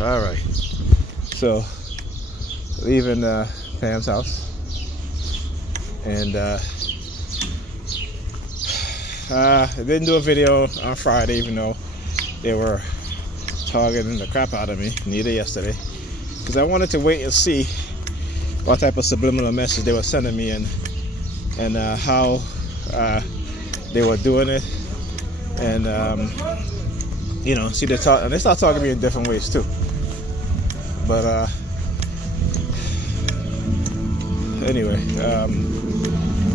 All right. So, leaving Pam's house. And I didn't do a video on Friday, even though they were targeting the crap out of me, neither yesterday. Because I wanted to wait and see what type of subliminal message they were sending me and how they were doing it. And, you know, see, they start talking to me in different ways too. But anyway,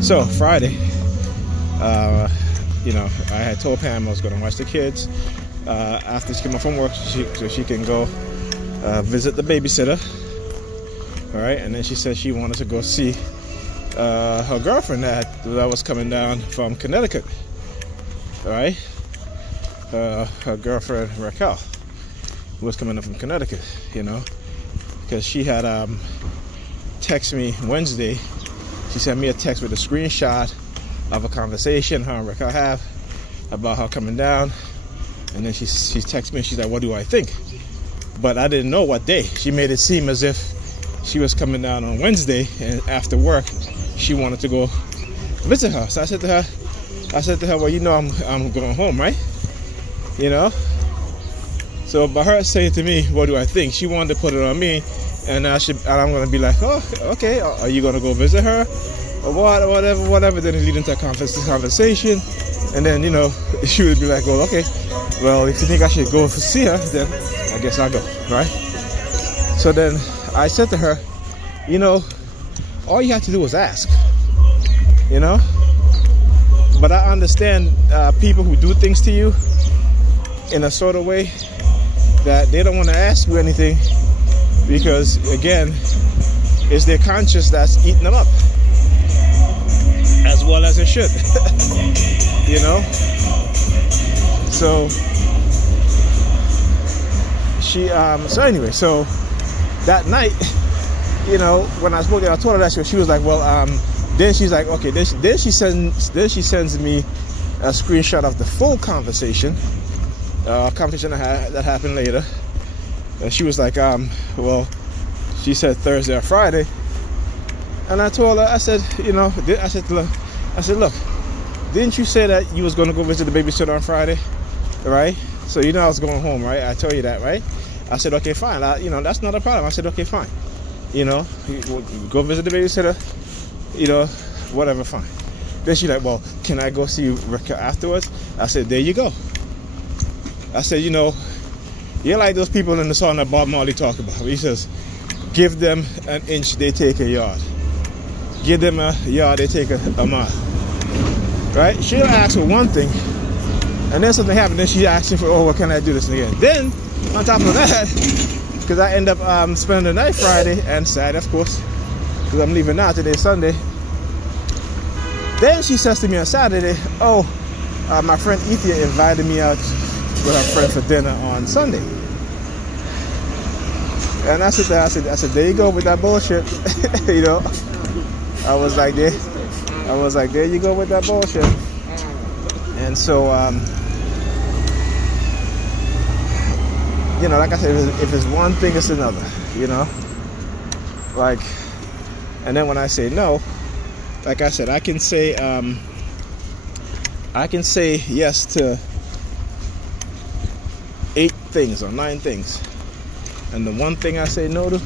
so Friday, you know, I had told Pam I was going to watch the kids after she came home from work, so she can go visit the babysitter. All right, and then she said she wanted to go see her girlfriend that was coming down from Connecticut. All right, her girlfriend Raquel was coming up from Connecticut. You know, because she had texted me Wednesday. She sent me a text with a screenshot of a conversation her and Raquel have about her coming down, and then she texted me and she's like, what do I think? But I didn't know what day. She made it seem as if she was coming down on Wednesday, and after work she wanted to go visit her. So I said to her, well, you know, I'm going home, right? You know, so by her saying to me, what do I think, she wanted to put it on me, and I'm going to be like, oh, okay, are you going to go visit her or whatever. Then it lead into a conversation, and then, you know, she would be like, well, okay, well, if you think I should go see her, then I guess I'll go, right? So then I said to her, you know, all you have to do is ask, you know. But I understand people who do things to you in a sort of way that they don't want to ask you anything, because again, it's their conscience that's eating them up, as well as it should. You know. So she so anyway, so that night, you know, when I spoke to her, I told her that she was like, well, then she's like, okay, then she sends me a screenshot of the full conversation, that happened later. And she was like, well, she said Thursday or Friday. And I told her, I said, you know, I said, look, didn't you say that you was going to go visit the babysitter on Friday, right? So you know I was going home, right? I told you that, right? I said, okay, fine. You know, that's not a problem. I said, okay, fine. You know, go visit the babysitter, you know, whatever, fine. Then she's like, well, can I go see Raquel afterwards? I said, there you go. I said, you know, you're like those people in the song that Bob Marley talked about. He says, give them an inch, they take a yard. Give them a yard, they take a mile. Right? She'll ask for one thing, and then something happened. Then she's asking for, oh, well, can I do this again? Then, on top of that, because I end up spending the night Friday and Saturday, of course, because I'm leaving now, today's Sunday. Then she says to me on Saturday, oh, my friend Ethia invited me out with her friend for dinner on Sunday. And I said, there you go with that bullshit. You know, I was like, there you go with that bullshit. And so, you know, like I said, if it's one thing, it's another, you know? Like, and then when I say no, like I said, I can say yes to 8 things or 9 things. And the one thing I say no to,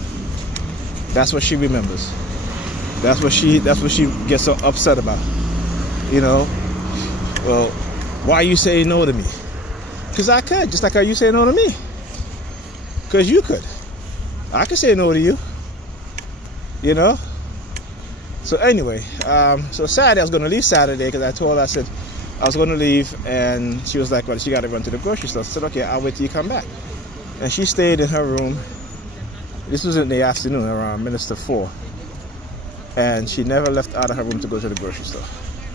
that's what she remembers. That's what she gets so upset about. You know? Well, why you say no to me? Because I could, just like how you say no to me. Because you could. I could say no to you. You know? So anyway, so Saturday, I was going to leave Saturday because I told her, I said, I was going to leave, and she was like, well, she got to run to the grocery store. I said, okay, I'll wait till you come back. And she stayed in her room. This was in the afternoon, around 4:00. And she never left out of her room to go to the grocery store.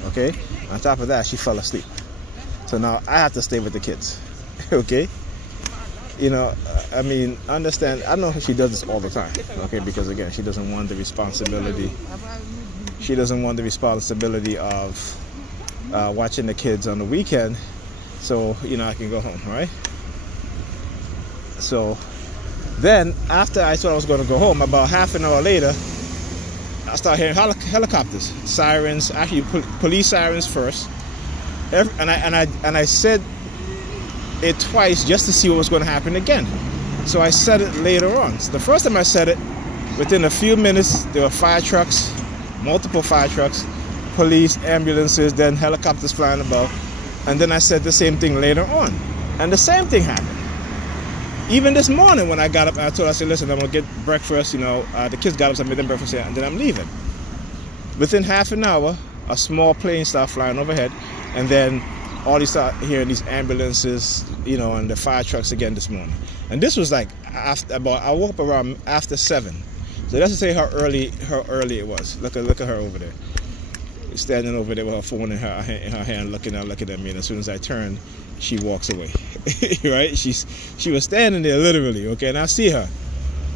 Okay? On top of that, she fell asleep. So now I have to stay with the kids. Okay? You know, I mean, understand, I know she does this all the time. Okay? Because again, she doesn't want the responsibility. She doesn't want the responsibility of watching the kids on the weekend. So, you know, I can go home, right? So, Then, after I thought I was going to go home, about half an hour later, I started hearing helicopters, sirens, actually police sirens first. And I said it twice just to see what was going to happen again. So I said it later on. So the first time I said it, within a few minutes, there were fire trucks, multiple fire trucks, police, ambulances, then helicopters flying above. And then I said the same thing later on. And the same thing happened. Even this morning when I got up, I said, listen, I'm going to get breakfast. The kids got up, so I made them breakfast, and then I'm leaving. Within half an hour, a small plane started flying overhead, and then all you start hearing these ambulances, and the fire trucks again this morning. And this was like I woke up around after 7. So that's to say how early it was. Look at her over there, standing over there with her phone in her hand, looking at me. And as soon as I turned, she walks away. Right? She was standing there literally. Okay, and I see her,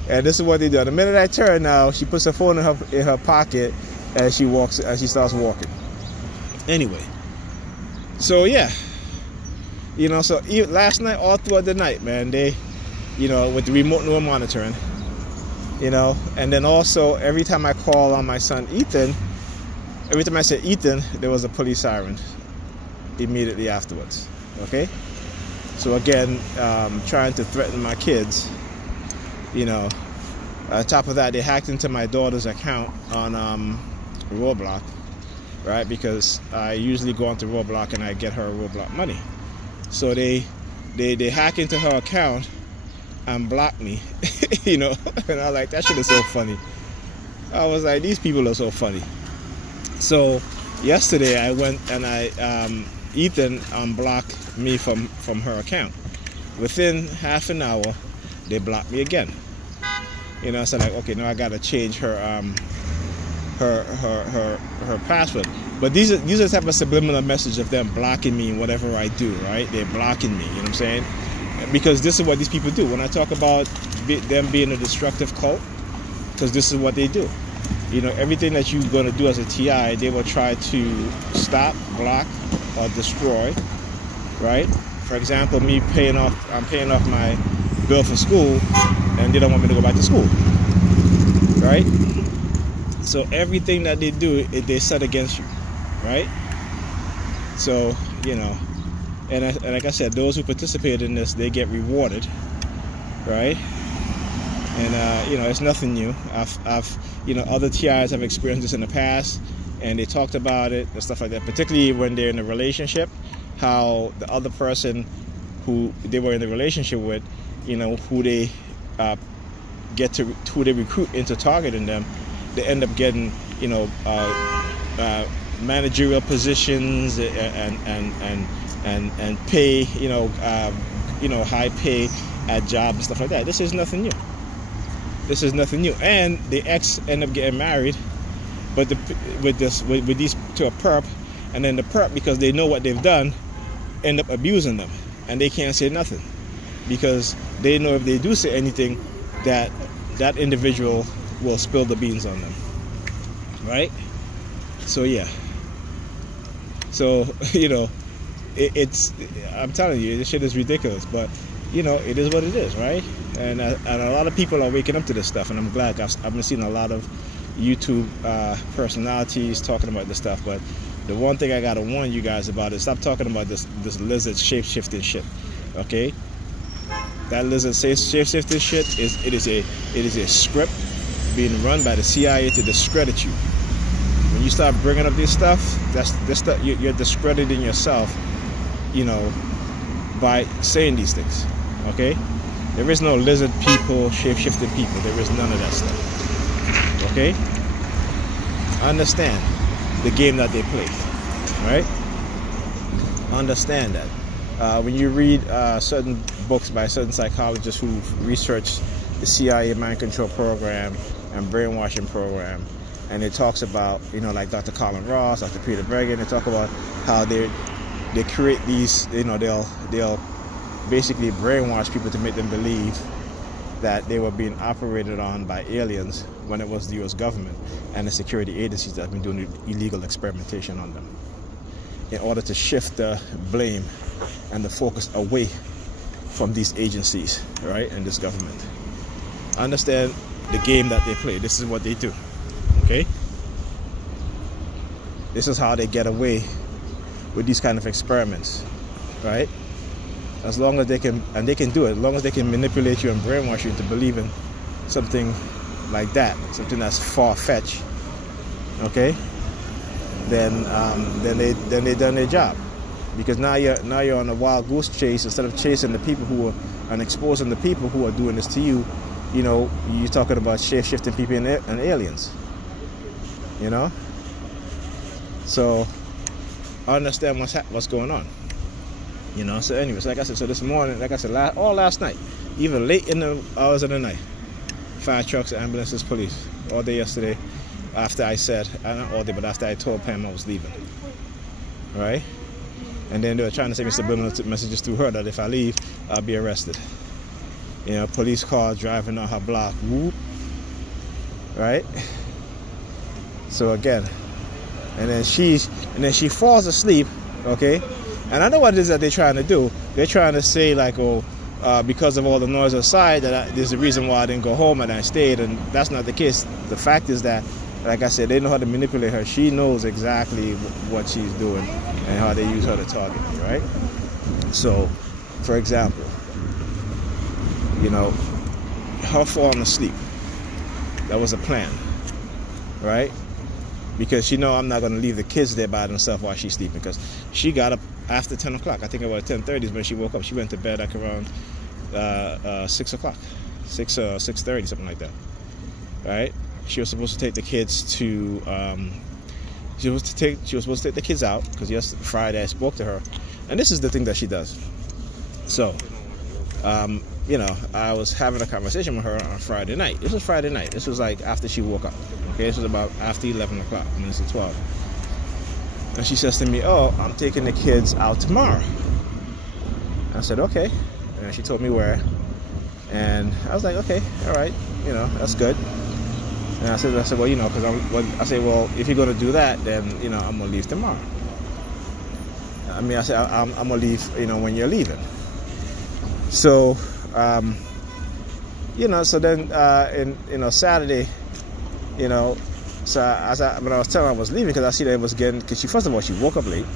and this is what they do. The minute I turn now, she puts her phone in her pocket, and she starts walking. Anyway, so yeah, so last night, all throughout the night, man, they, with the remote neural monitoring, and then also every time I call on my son Ethan, every time I say Ethan, there was a police siren immediately afterwards. Okay, so again, trying to threaten my kids. On top of that, they hacked into my daughter's account on Roblox, right? Because I usually go onto Roblox and I get her Roblox money. So they hack into her account and block me, and I was like, that shit is so funny. I was like, these people are so funny. So yesterday I went and Ethan unblocked me from her account. Within half an hour, they blocked me again. So like, okay, now I gotta change her password. But these are the type of subliminal message of them blocking me in whatever I do, right? They're blocking me, you know what I'm saying? Because this is what these people do. When I talk about them being a destructive cult, because this is what they do. Everything that you're going to do as a TI, they will try to stop, block, or destroy, right? For example, I'm paying off my bill for school, and they don't want me to go back to school, right? So everything that they do, they set against you, right? So, and like I said, those who participate in this, they get rewarded, right? And it's nothing new. Other TIs have experienced this in the past, and they talked about it and stuff like that. Particularly when they're in a relationship, how the other person who they were in a relationship with, who they who they recruit into targeting them, they end up getting, managerial positions and pay, high pay at jobs and stuff like that. This is nothing new. And the ex end up getting married, but with these to a perp, and then the perp, because they know what they've done, end up abusing them, and they can't say nothing because they know if they do say anything, that individual will spill the beans on them, right? So yeah. So it's I'm telling you, this shit is ridiculous, but it is what it is, right? And a lot of people are waking up to this stuff, and I'm glad. I've been seeing a lot of YouTube personalities talking about this stuff, but the one thing I gotta warn you guys about is stop talking about this lizard shape-shifting shit, okay? That lizard shape-shifting shit is a script being run by the CIA to discredit you. When you start bringing up this stuff, you're discrediting yourself, by saying these things, okay? There is no lizard people, shape-shifting people. There is none of that stuff, okay? Understand the game that they play, right? Understand that. When you read certain books by certain psychologists who've researched the CIA mind control program and brainwashing program, and it talks about, like Dr. Colin Ross, Dr. Peter Breggin, they talk about how they create these, they'll basically brainwash people to make them believe that they were being operated on by aliens when it was the U.S. government and the security agencies that have been doing illegal experimentation on them, in order to shift the blame and the focus away from these agencies, right, and this government. understand the game that they play. This is what they do. Okay? This is how they get away with these kind of experiments, right? As long as they can, and they can do it, as long as they can manipulate you and brainwash you into believing something like that, something that's far-fetched, okay? Then they done their job, because now you're on a wild goose chase instead of chasing the people who are and exposing the people who are doing this to you. You know, you're talking about shape-shifting people and aliens. You know, so I understand what's going on. You know, so anyways, like I said, so this morning, like I said, all last night, even late in the hours of the night, fire trucks, ambulances, police, all day yesterday. After I said, not all day, but after I told Pam I was leaving, right? And then they were trying to send me subliminal messages through her that if I leave, I'll be arrested. You know, police car driving on her block, whoop, right? So again, and then she falls asleep, okay? And I know what it is that they're trying to do. They're trying to say like, oh, because of all the noise outside, that there's a reason why I didn't go home and I stayed, and that's not the case. The fact is that, like I said, they know how to manipulate her. She knows exactly what she's doing and how they use her to target me, right? So, for example, you know, her falling asleep, that was a plan, right? Because she know I'm not going to leave the kids there by themselves while she's sleeping, because she got up after 10 o'clock. I think about 10:30 is when she woke up. She went to bed like around 6 o'clock, 6 or 6:30, something like that, right? She was supposed to take the kids to, she was supposed to take the kids out, because yesterday, Friday, I spoke to her, and this is the thing that she does. So, you know, I was having a conversation with her on Friday night. This was Friday night. This was like after she woke up. Okay, this was about after 11 o'clock, I mean, it's 12. And she says to me, oh, I'm taking the kids out tomorrow. I said, okay. And she told me where. And I was like, okay, all right, you know, that's good. And I said, well, you know, because I said, well, if you're going to do that, then, you know, I'm going to leave tomorrow. I mean, I said, I'm going to leave, you know, when you're leaving. So, you know, so then, you know, Saturday, you know, so when I was telling her I was leaving, because I see that it was getting, because first of all, she woke up late.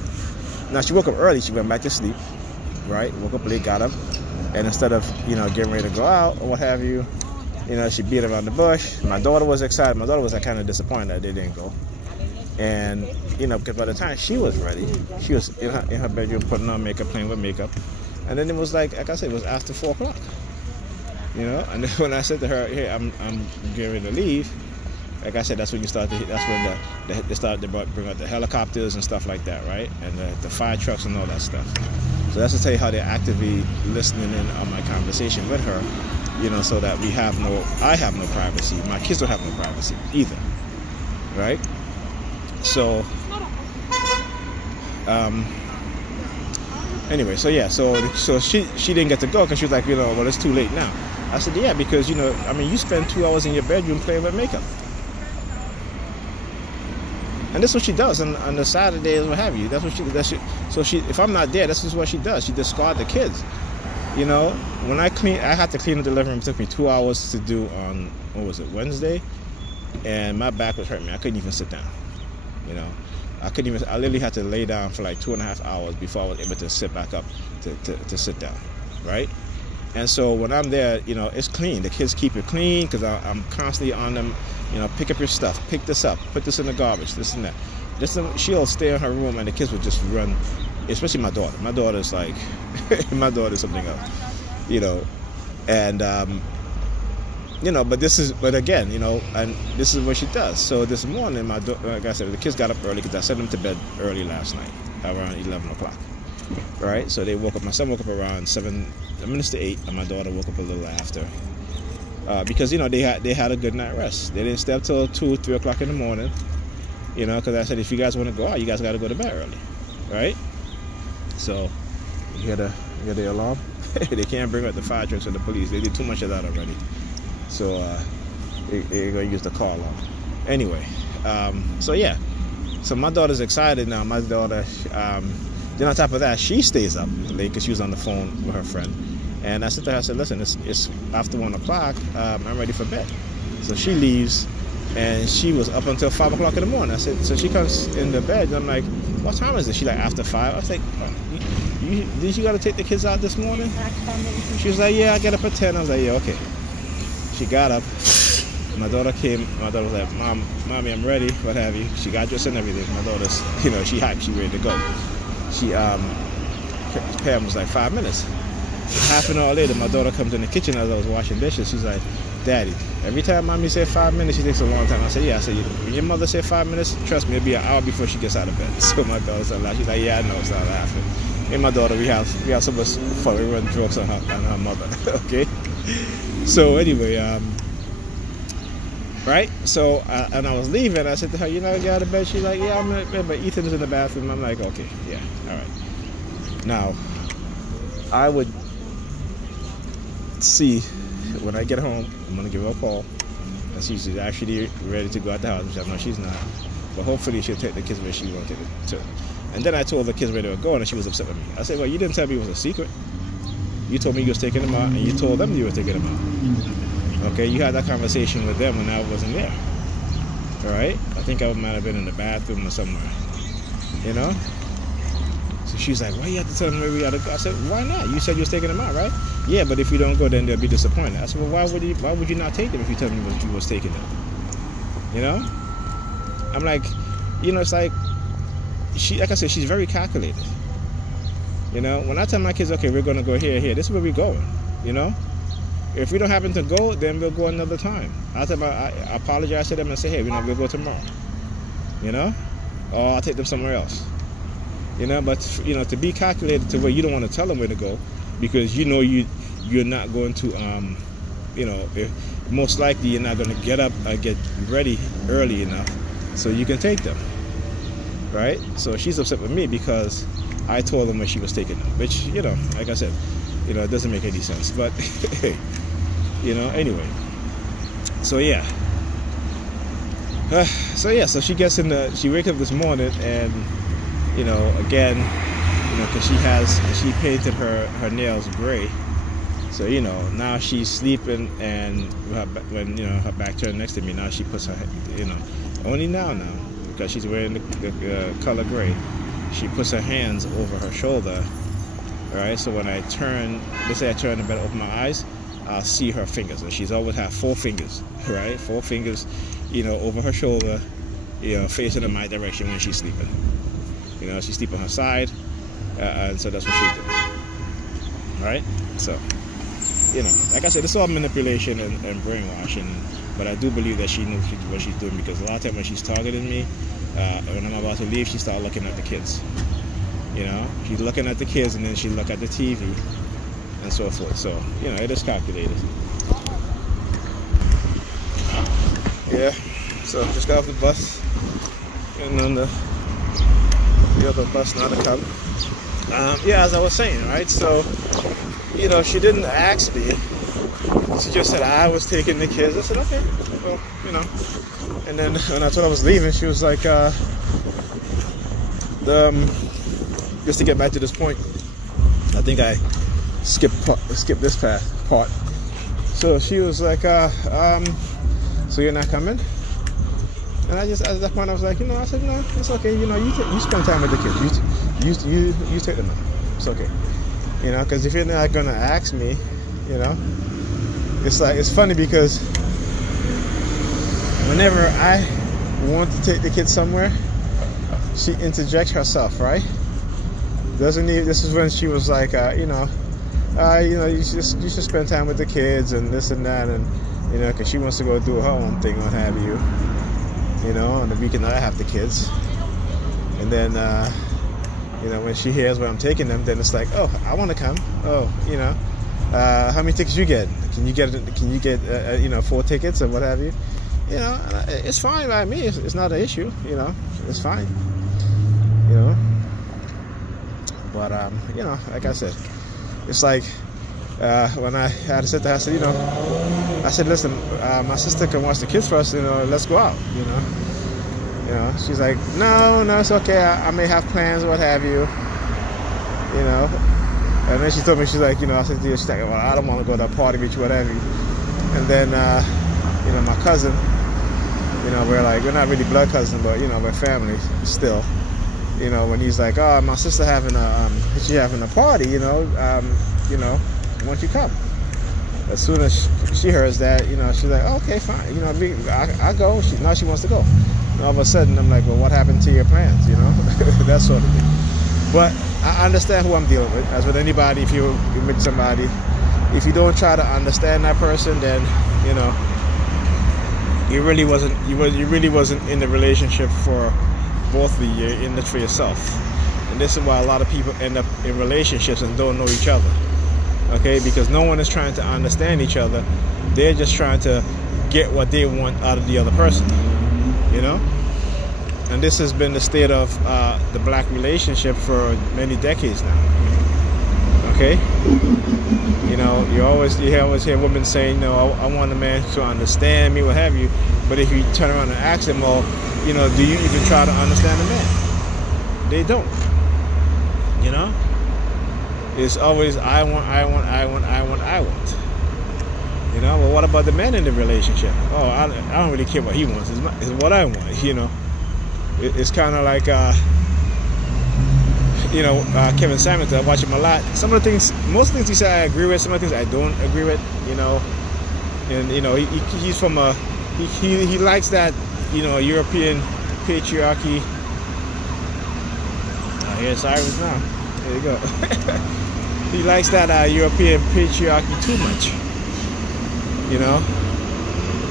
Now, she woke up early, she went back to sleep, right? Woke up late, got up, and instead of, you know, getting ready to go out or what have you, you know, she beat around the bush. My daughter was excited. My daughter was kind of disappointed that they didn't go. And, you know, because by the time she was ready, she was in her bedroom putting on makeup, playing with makeup. And then it was like I said, it was after 4 o'clock. You know, and then when I said to her, hey, I'm getting ready to leave, like I said, that's when you start to hit, that's when they started to bring out the helicopters and stuff like that, right? And the fire trucks and all that stuff. So that's to tell you how they're actively listening in on my conversation with her, you know, so that I have no privacy. My kids don't have no privacy either, right? So, anyway, so yeah, so she didn't get to go because she was like, you know, well, it's too late now. I said, yeah, because, you know, I mean, you spend 2 hours in your bedroom playing with makeup. And that's what she does on the Saturdays, what have you. That's what she, if I'm not there, that's just what she does. She discards the kids. You know, when I had to clean up the living room. It took me 2 hours to do on, what was it, Wednesday? And my back was hurting me. I couldn't even sit down. You know, I literally had to lay down for like 2.5 hours before I was able to sit back up to sit down, right? And so when I'm there, you know, it's clean. The kids keep it clean because I'm constantly on them, you know, pick up your stuff, pick this up, put this in the garbage, this and that. She'll stay in her room and the kids would just run, especially my daughter. My daughter's like, my daughter's something else, you know. And, you know, but again, you know, and this is what she does. So this morning, like I said, the kids got up early because I sent them to bed early last night, around 11 o'clock. Right? So they woke up, my son woke up around 7 minutes to 8, and my daughter woke up a little after. Because, you know, they had a good night rest. They didn't stay up till 2 or 3 o'clock in the morning, you know, because I said, if you guys want to go out, you guys got to go to bed early, right? So, you hear the alarm? They can't bring up the fire trucks or the police. They did too much of that already. So, they're going to use the car alarm. Anyway, so yeah. So my daughter's excited now. My daughter, then on top of that, she stays up late because she was on the phone with her friend. And I said to her, I said, listen, it's after 1 o'clock. I'm ready for bed. So she leaves, and she was up until 5 o'clock in the morning. I said, so she comes in the bed, and I'm like, what time is it? She like, after 5. I was like, did you got to take the kids out this morning? She was like, yeah, I got up at 10. I was like, yeah, okay. She got up. My daughter came. My daughter was like, Mommy, I'm ready, what have you. She got dressed and everything. My daughter's, she hyped, she ready to go. Pam was like 5 minutes. Half an hour later, my daughter comes in the kitchen as I was washing dishes. She's like, Daddy, every time Mommy said 5 minutes, she takes a long time. I said, yeah. I said, when your mother said 5 minutes, trust me, it'll be an hour before she gets out of bed. So my daughter said, she's like, yeah, I know, it's not laughing. Me and my daughter, we have so much fun. We run jokes on her mother. Okay. So anyway, right? So and I was leaving. I said to her, you know, get out of bed. She's like, yeah, I'm in bed, but Ethan's in the bathroom. I'm like, okay, yeah, all right. Now, I would see when I get home. I'm gonna give her a call, and she's actually ready to go out the house, which I know she's not. But hopefully she'll take the kids where she wanted to. And then I told the kids where they were going, and she was upset with me. I said, well, you didn't tell me it was a secret. You told me you was taking them out, and you told them you were taking them out. Okay, you had that conversation with them when I wasn't there. All right? I think I might have been in the bathroom or somewhere. You know? So she's like, why you have to tell them where we gotta go? I said, why not? You said you was taking them out, right? Yeah, but if you don't go, then they'll be disappointed. I said, well, why would you not take them if you tell me you was taking them? You know? I'm like, it's like, like I said, she's very calculated. You know, when I tell my kids, okay, we're going to go here, this is where we're going, you know? If we don't happen to go, then we'll go another time. I apologize to them and say, hey, we'll go tomorrow, you know? Or I'll take them somewhere else, you know? But, to be calculated to where you don't want to tell them where to go because you're not going to, most likely you're not going to get up or get ready early enough so you can take them, right? So she's upset with me because I told them when she was taking them, which, like I said, it doesn't make any sense. But, anyway. So, yeah. So she gets she wakes up this morning and, again, because she painted her nails gray. So, now she's sleeping and when, her back turned next to me, now she puts her, only now, because she's wearing the color gray. She puts her hands over her shoulder, right? So when I turn, let's say I turn and better open my eyes, I'll see her fingers. And she's always had 4 fingers, right? 4 fingers, over her shoulder, facing in my direction when she's sleeping. She's sleeping on her side, and so that's what she does, right? So, like I said, it's all manipulation and brainwashing. But I do believe that she knows what she's doing because a lot of times when she's targeting me, when I'm about to leave, she starts looking at the kids. She's looking at the kids and then she look at the TV and so forth. So, it is calculated. Yeah, so just got off the bus and on the other bus now to come. As I was saying, right? So, she didn't ask me. She just said I was taking the kids. I said, okay, well, And then when I told her I was leaving, she was like, just to get back to this point, I think I skipped this part. So she was like, so you're not coming? And I just, at that point, I was like, I said, no, it's okay. You spend time with the kids. You take them out. It's okay. Because if you're not going to ask me, it's funny because whenever I want to take the kids somewhere, she interjects herself, right? This is when she was like, you should spend time with the kids and this and that, and because she wants to go do her own thing, what have you. On the weekend I have the kids, and then when she hears where I'm taking them, then it's like, oh, I want to come. Oh, how many tickets you get? Can you get 4 tickets or what have you? It's fine by me. It's not an issue. It's fine. But like I said, it's like when I had to sit there, I said, I said, listen, my sister can watch the kids first. Let's go out. She's like, no, it's okay. I may have plans, what have you. And then she told me, she's like, you know, I said to her, she's like, well, I don't want to go to a party with you, whatever. And then, you know, my cousin, you know, we're not really blood cousins, but, you know, we're family still. You know, when he's like, oh, my sister having a party, you know, why don't you come? As soon as she hears that, you know, she's like, oh, okay, fine. You know, I go. Now she wants to go. And all of a sudden, I'm like, well, what happened to your plans, you know? That sort of thing. But I understand who I'm dealing with. As with anybody, if you're with somebody, if you don't try to understand that person, then, you know, you really wasn't in the relationship for both of you. You're in it for yourself. And this is why a lot of people end up in relationships and don't know each other. Okay, because no one is trying to understand each other. They're just trying to get what they want out of the other person, you know. And this has been the state of the black relationship for many decades now. Okay, you know, you always hear women saying, no, I want a man to understand me, what have you. But if you turn around and ask them, well, you know, do you even try to understand a man? They don't, you know. It's always I want. You know, well, what about the men in the relationship? Oh, I don't really care what he wants. It's what I want, you know. It's kind of like, Kevin Samuels. I watch him a lot. Some of the things, most things he said I agree with. Some of the things I don't agree with, you know. And, you know, he's from he likes that, you know, European patriarchy. Oh, here's Cyrus now. There you go. He likes that European patriarchy too much, you know.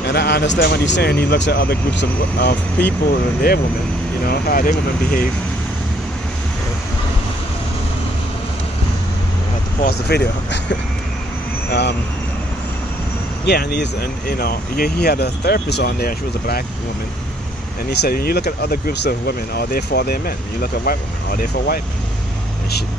And I understand what he's saying. He looks at other groups of people and their women, you know, how their women behave. I have to pause the video. Yeah, and you know, he had a therapist on there. She was a black woman, and he said, when you look at other groups of women, are they for their men? You look at white women, are they for white men?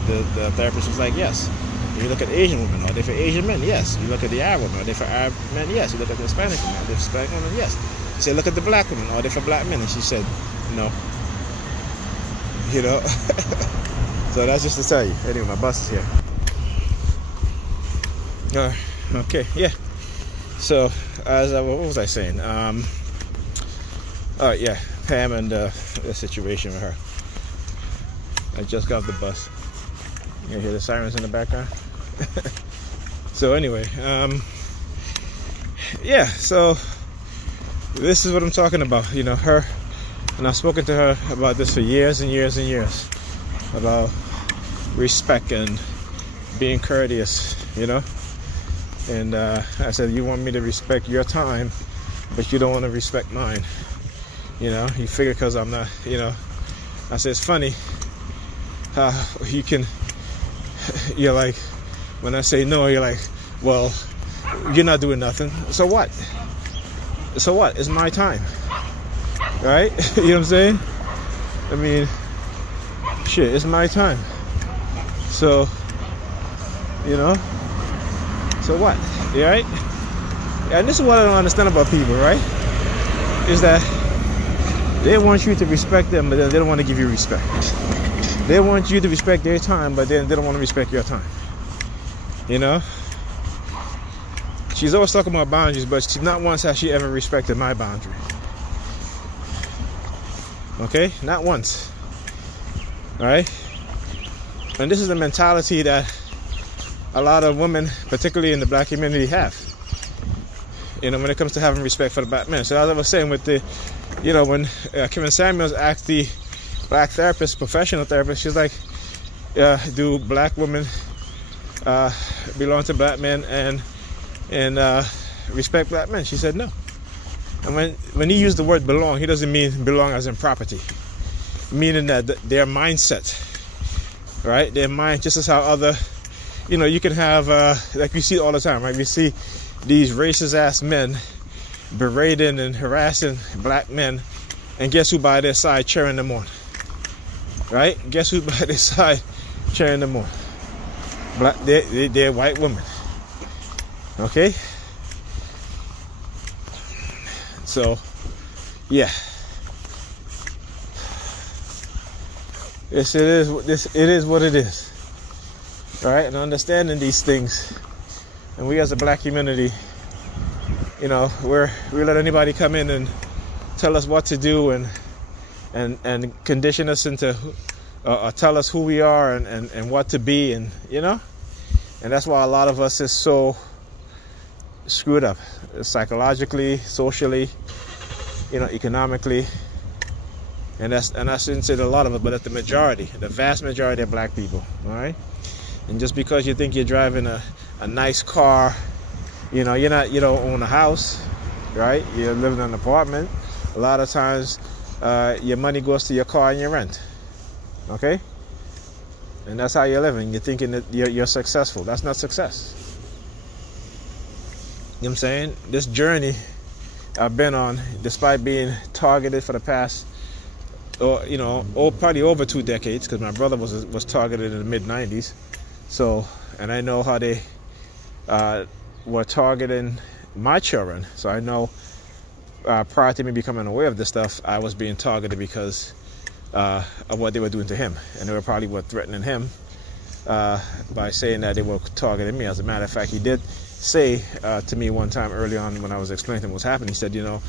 The therapist was like, yes. You look at Asian women, are they for Asian men? Yes. You look at the Arab women, are they for Arab men? Yes. You look at the Hispanic women, are they for Hispanic women? Yes. He said, look at the black women, are they for black men? And she said, no. You know? So that's just to tell you. Anyway, my bus is here. Okay, yeah. So, what was I saying? All right, yeah. Pam and the situation with her. I just got off the bus. You hear the sirens in the background? So anyway, yeah, so this is what I'm talking about, you know, her, and I've spoken to her about this for years and years and years, about respect and being courteous, you know. And I said, you want me to respect your time, but you don't want to respect mine, you know. You figure because I'm not, you know. I said, it's funny you're like, when I say no, you're like, well, you're not doing nothing. So what? So what? It's my time, right? You know what I'm saying? I mean, shit, it's my time. So, you know, so what? You right? And this is what I don't understand about people, right? Is that they want you to respect them, but then they don't want to give you respect. They want you to respect their time, but then they don't want to respect your time. You know? She's always talking about boundaries, but not once has she ever respected my boundary. Okay? Not once. Alright? And this is the mentality that a lot of women, particularly in the black community, have. You know, when it comes to having respect for the black men. So as I was saying with the, you know, when Kevin Samuels asked the black therapist, professional therapist, she's like, do black women belong to black men and respect black men? She said no. And when he used the word belong, he doesn't mean belong as in property, meaning that their mindset, right? Their mind, just as how other, you know, you can have like we see all the time, right? We see these racist ass men berating and harassing black men, and guess who by their side cheering them on? Right? Guess who's by their side cheering them on? They're white women. Okay? So, yeah. It is what it is. right? And understanding these things. And we as a black community, you know, we let anybody come in and tell us what to do and condition us into, tell us who we are and what to be, and you know, and that's why a lot of us is so screwed up, psychologically, socially, you know, economically, and I shouldn't say a lot of it, but that's the vast majority of black people, all right? And just because you think you're driving a nice car, you know, you don't own a house, right? You're living in an apartment. A lot of times, your money goes to your car and your rent, okay? And that's how you're living. You're thinking that you're successful. That's not success. You know what I'm saying? This journey I've been on, despite being targeted for the past, you know, probably over 2 decades, because my brother was targeted in the mid-90s. So, and I know how they were targeting my children. So I know prior to me becoming aware of this stuff, I was being targeted because of what they were doing to him. And they were probably threatening him by saying that they were targeting me. As a matter of fact, he did say to me one time early on when I was explaining to him what's happening, he said, you know,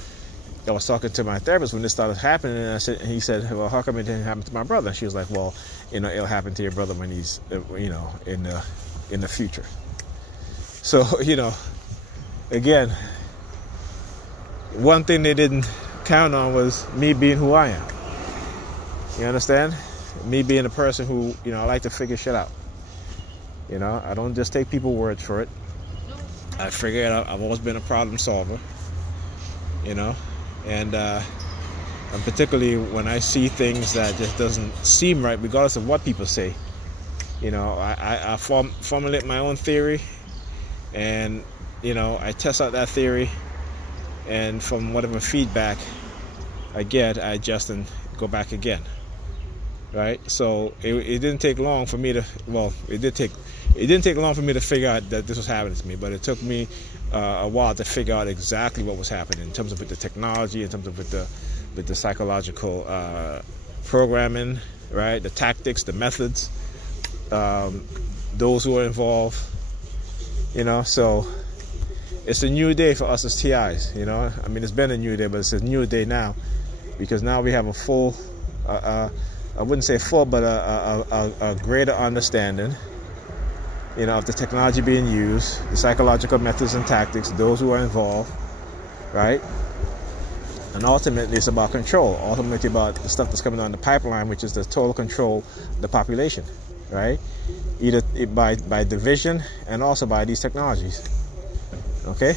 I was talking to my therapist when this started happening, and he said, well, how come it didn't happen to my brother? And she was like, well, you know, it'll happen to your brother when he's, you know, in the future. So, you know, again, one thing they didn't count on was me being who I am. You understand? Me being a person who, you know, I like to figure shit out. You know, I don't just take people's words for it. I figure it out. I've always been a problem solver. You know, and particularly when I see things that just doesn't seem right, regardless of what people say. You know, I formulate my own theory, and you know, I test out that theory, and from whatever feedback I get, I adjust and go back again. Right? So it didn't take long for me to, well, it didn't take long for me to figure out that this was happening to me, but it took me a while to figure out exactly what was happening in terms of with the technology, in terms of with the psychological programming, right? The tactics, the methods, those who are involved, you know. So it's a new day for us as TIs, you know. I mean, it's been a new day, but it's a new day now because now we have a full, I wouldn't say full, but a greater understanding, you know, of the technology being used, the psychological methods and tactics, those who are involved, right? And ultimately, it's about control. Ultimately, about the stuff that's coming down the pipeline, which is the total control of the population, right? Either by division and also by these technologies, okay?